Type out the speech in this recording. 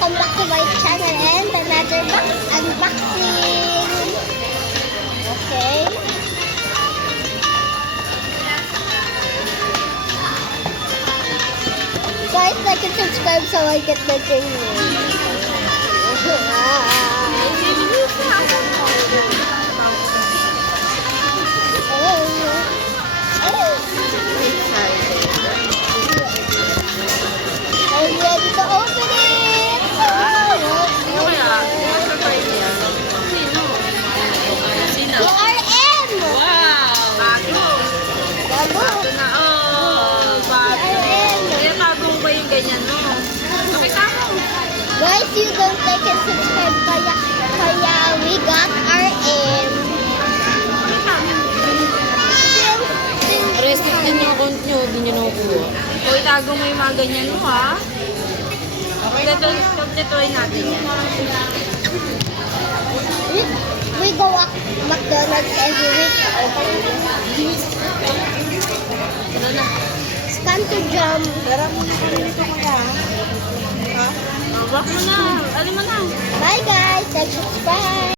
welcome back to my channel and another unboxing. Okay. Guys, like and subscribe so I get the thing. I'm ready to open it! Ano kaya? Surprise yan. Sino? Sino? DRM! Wow! Bago! Bago! Bago na. Oh! Bago. DRM! Kaya bago ba yung ganyan, no? Pakita mo. Guys, you don't like and subscribe kaya we got RM. Restricted yung account nyo, hindi nyo nakukuha. O, itago mo yung mga ganyan mo, ha? Kompletuhin natin yan. We go McDonald's every week. Ano na? Scan to jump. Wag mo na. Alin mo na. Bye guys. Like, subscribe.